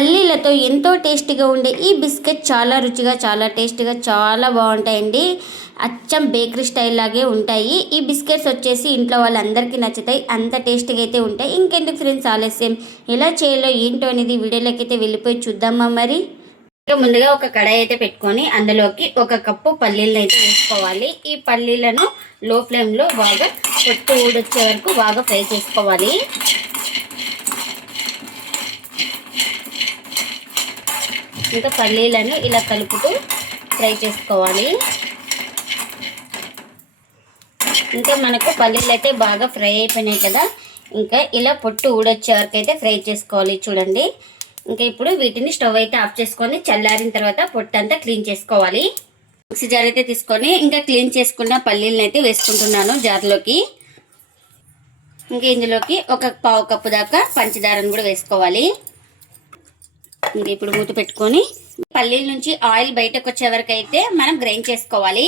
పల్లీలతో ఎంతో టేస్టీగా ఉండే ఈ బిస్కెట్ చాలా రుచిగా, చాలా టేస్టీగా, చాలా బాగుంటాయండి. అచ్చం బేకరీ స్టైల్ లాగే ఉంటాయి. ఈ బిస్కెట్స్ వచ్చేసి ఇంట్లో వాళ్ళందరికీ నచ్చుతాయి. అంత టేస్టీగా అయితే ఉంటాయి. ఇంకెందుకు ఫ్రెండ్స్ ఆలస్యం, ఎలా చేయాలో ఏంటో అనేది వీడియోలోకి అయితే వెళ్ళిపోయి చూద్దామా. మరి ముందుగా ఒక కడాయి అయితే పెట్టుకొని అందులోకి 1 కప్పు పల్లీలను అయితే వేసుకోవాలి. ఈ పల్లీలను లో ఫ్లేమ్లో బాగా పొట్టు ఊడొచ్చే వరకు బాగా ఫ్రై చేసుకోవాలి. ఇంకా పల్లీలను ఇలా కలుపుతూ ఫ్రై చేసుకోవాలి. ఇంకా మనకు పల్లీలు అయితే బాగా ఫ్రై అయిపోయినాయి కదా, ఇంకా ఇలా పొట్టు ఊడొచ్చే వరకు అయితే ఫ్రై చేసుకోవాలి. చూడండి, ఇంకా ఇప్పుడు వీటిని స్టవ్ అయితే ఆఫ్ చేసుకొని చల్లారిన తర్వాత పొట్టు అంతా క్లీన్ చేసుకోవాలి. మిక్సీ జార్ అయితే తీసుకొని ఇంకా క్లీన్ చేసుకున్న పల్లీలను అయితే వేసుకుంటున్నాను జార్లోకి. ఇంకా ఇందులోకి 1/4 కప్పు దాకా పంచదారను కూడా వేసుకోవాలి. ఇంకా ఇప్పుడు మూత పెట్టుకొని పల్లీల నుంచి ఆయిల్ బయటకు వచ్చే వరకు అయితే మనం గ్రైండ్ చేసుకోవాలి.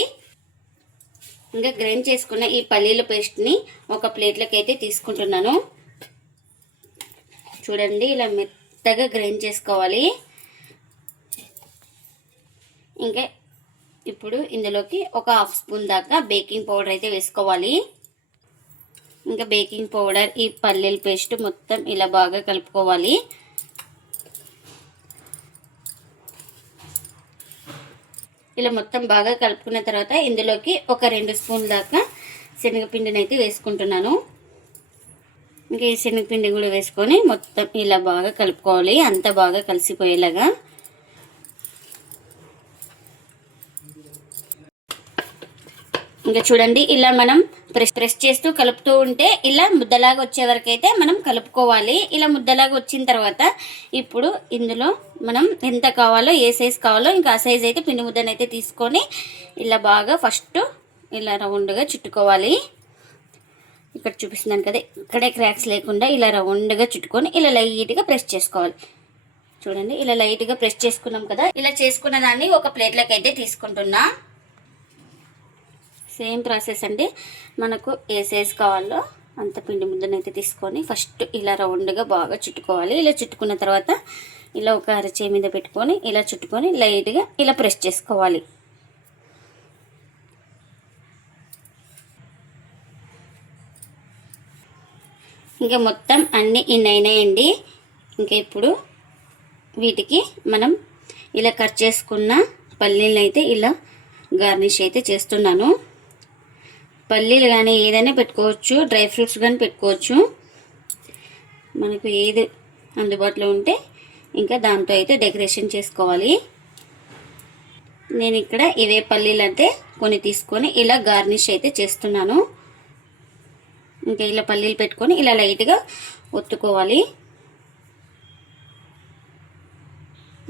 ఇంకా గ్రైండ్ చేసుకున్న ఈ పల్లీల పేస్ట్ని ఒక ప్లేట్లోకి అయితే తీసుకుంటున్నాను. చూడండి, ఇలా మెత్తగా గ్రైండ్ చేసుకోవాలి. ఇంకా ఇప్పుడు ఇందులోకి 1/2 స్పూన్ దాకా బేకింగ్ పౌడర్ అయితే వేసుకోవాలి. ఇంకా బేకింగ్ పౌడర్, ఈ పల్లీల పేస్ట్ మొత్తం ఇలా బాగా కలుపుకోవాలి. ఇలా మొత్తం బాగా కలుపుకున్న తర్వాత ఇందులోకి ఒక 2 స్పూన్ల దాకా శనగపిండిని అయితే వేసుకుంటున్నాను. ఇంకా ఈ శనగపిండి కూడా వేసుకొని మొత్తం ఇలా బాగా కలుపుకోవాలి, అంతా బాగా కలిసిపోయేలాగా. ఇంకా చూడండి, ఇలా మనం ప్రెస్ చేస్తూ కలుపుతూ ఉంటే ఇలా ముద్దలాగా వచ్చే వరకు అయితే మనం కలుపుకోవాలి. ఇలా ముద్దలాగా వచ్చిన తర్వాత ఇప్పుడు ఇందులో మనం ఎంత కావాలో, ఏ సైజ్ కావాలో ఇంకా ఆ సైజ్ అయితే పిండి ముద్దను అయితే తీసుకొని ఇలా బాగా ఫస్ట్ ఇలా రౌండ్గా చుట్టుకోవాలి. ఇక్కడ చూపిస్తున్నాను కదా, ఇక్కడే క్రాక్స్ లేకుండా ఇలా రౌండ్గా చుట్టుకొని ఇలా లైట్గా ప్రెస్ చేసుకోవాలి. చూడండి, ఇలా లైట్గా ప్రెస్ చేసుకున్నాం కదా, ఇలా చేసుకున్న దాన్ని ఒక ప్లేట్లోకి అయితే తీసుకుంటున్నా. సేమ్ ప్రాసెస్ అండి, మనకు ఏ సైజ్ కావాలో అంత పిండి ముద్దను అయితే తీసుకొని ఫస్ట్ ఇలా రౌండ్గా బాగా చుట్టుకోవాలి. ఇలా చుట్టుకున్న తర్వాత ఇలా ఒక అరచేయి మీద పెట్టుకొని ఇలా చుట్టుకొని లైట్గా ఇలా ప్రెస్ చేసుకోవాలి. ఇంకా మొత్తం అన్నీ ఇన్నైనాయండి. ఇంకా ఇప్పుడు వీటికి మనం ఇలా కట్ చేసుకున్న పల్లీలను అయితే ఇలా గార్నిష్ అయితే చేస్తున్నాను. పల్లీలు కానీ ఏదైనా పెట్టుకోవచ్చు, డ్రై ఫ్రూట్స్ కానీ పెట్టుకోవచ్చు, మనకు ఏది అందుబాటులో ఉంటే ఇంకా దాంతో అయితే డెకరేషన్ చేసుకోవాలి. నేను ఇక్కడ ఇవే పల్లీలు అంటే కొన్ని తీసుకొని ఇలా గార్నిష్ అయితే చేస్తున్నాను. ఇంకా ఇలా పల్లీలు పెట్టుకొని ఇలా లైట్గా ఒత్తుకోవాలి.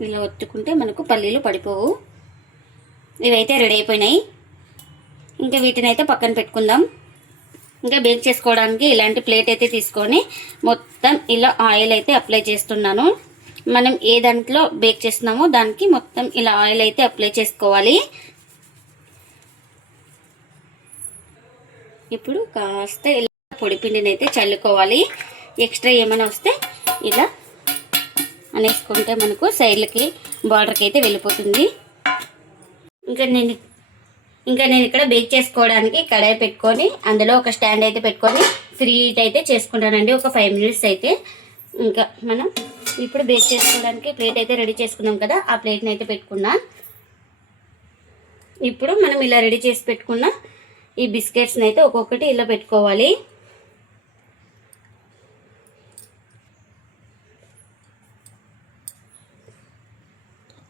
ఇలా ఒత్తుకుంటే మనకు పల్లీలు పడిపోవు. ఇవైతే రెడీ అయిపోయినాయి. ఇంకా వీటిని అయితే పక్కన పెట్టుకుందాం. ఇంకా బేక్ చేసుకోవడానికి ఇలాంటి ప్లేట్ అయితే తీసుకొని మొత్తం ఇలా ఆయిల్ అయితే అప్లై చేస్తున్నాను. మనం ఏ దాంట్లో బేక్ చేస్తున్నామో దానికి మొత్తం ఇలా ఆయిల్ అయితే అప్లై చేసుకోవాలి. ఇప్పుడు కాస్త ఇలా పొడి పిండిని అయితే చల్లుకోవాలి. ఎక్స్ట్రా ఏమైనా వస్తే ఇలా అనేసుకుంటే మనకు సైడ్లకి బార్డర్కి అయితే వెళ్ళిపోతుంది. ఇంకా నేను ఇక్కడ బేక్ చేసుకోవడానికి కడాయి పెట్టుకొని అందులో ఒక స్టాండ్ అయితే పెట్టుకొని ఫ్రీ హీట్ అయితే చేసుకుంటానండి, ఒక 5 మినిట్స్ అయితే. ఇంకా మనం ఇప్పుడు బేక్ చేసుకోవడానికి ప్లేట్ అయితే రెడీ చేసుకున్నాం కదా, ఆ ప్లేట్ని అయితే పెట్టుకున్నా. ఇప్పుడు మనం ఇలా రెడీ చేసి పెట్టుకున్న ఈ బిస్కెట్స్ని అయితే ఒక్కొక్కటి ఇలా పెట్టుకోవాలి.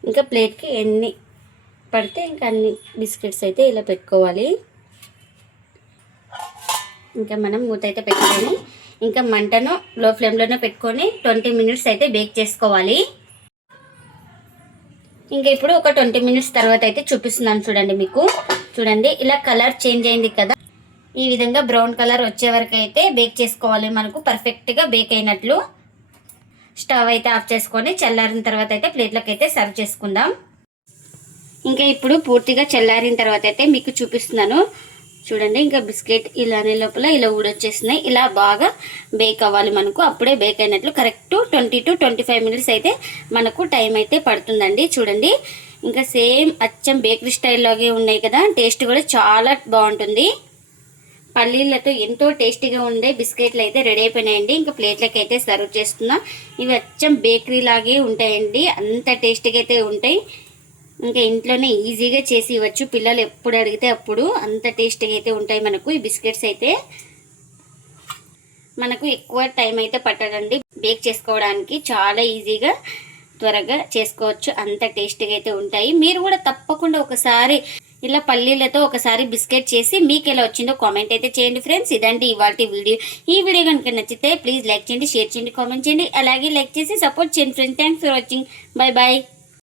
ఇంకా ప్లేట్కి ఎన్ని పడితే ఇంకా అన్ని బిస్కెట్స్ అయితే ఇలా పెట్టుకోవాలి. ఇంకా మనం మూత అయితే పెట్టుకొని ఇంకా మంటను లో ఫ్లేమ్లోనే పెట్టుకొని 20 మినిట్స్ అయితే బేక్ చేసుకోవాలి. ఇంకా ఇప్పుడు ఒక 20 మినిట్స్ తర్వాత అయితే చూపిస్తున్నాను చూడండి. మీకు చూడండి, ఇలా కలర్ చేంజ్ అయింది కదా, ఈ విధంగా బ్రౌన్ కలర్ వచ్చే వరకు అయితే బేక్ చేసుకోవాలి. మనకు పర్ఫెక్ట్గా బేక్ అయినట్లు. స్టవ్ అయితే ఆఫ్ చేసుకొని చల్లారిన తర్వాత అయితే ప్లేట్లోకి అయితే సర్వ్ చేసుకుందాం. ఇంకా ఇప్పుడు పూర్తిగా చల్లారిన తర్వాత అయితే మీకు చూపిస్తున్నాను. చూడండి ఇంకా బిస్కెట్ ఇలానే లోపల ఇలా ఊడొచ్చేస్తున్నాయి. ఇలా బాగా బేక్ అవ్వాలి మనకు. అప్పుడే బేక్ అయినట్లు. కరెక్ట్ 20 to 25 మినిట్స్ అయితే మనకు టైం అయితే పడుతుందండి. చూడండి ఇంకా సేమ్ అచ్చం బేకరీ స్టైల్లాగే ఉన్నాయి కదా. టేస్ట్ కూడా చాలా బాగుంటుంది. పల్లీలతో ఎంతో టేస్టీగా ఉండే బిస్కెట్లు అయితే రెడీ అయిపోయినాయండి. ఇంకా ప్లేట్లకి అయితే సర్వ్ చేస్తున్నా. ఇవి అచ్చం బేకరీ లాగే ఉంటాయండి. అంత టేస్టీగా అయితే ఉంటాయి. ఇంకా ఇంట్లోనే ఈజీగా చేసి ఇవ్వచ్చు. పిల్లలు ఎప్పుడు అడిగితే అప్పుడు అంత టేస్టీగా అయితే ఉంటాయి మనకు ఈ బిస్కెట్స్ అయితే. మనకు ఎక్కువ టైం అయితే పట్టదండి బేక్ చేసుకోవడానికి. చాలా ఈజీగా త్వరగా చేసుకోవచ్చు. అంత టేస్టీగా అయితే ఉంటాయి. మీరు కూడా తప్పకుండా ఒకసారి ఇలా పల్లీలతో ఒకసారి బిస్కెట్ చేసి మీకు ఎలా వచ్చిందో కామెంట్ అయితే చేయండి ఫ్రెండ్స్. ఇదండి ఇవాల్టి వీడియో. ఈ వీడియో కనుక నచ్చితే ప్లీజ్ లైక్ చేయండి, షేర్ చేయండి, కామెంట్ చేయండి. అలాగే లైక్ చేసి సపోర్ట్ చేయండి friends. Thanks for watching. Bye bye.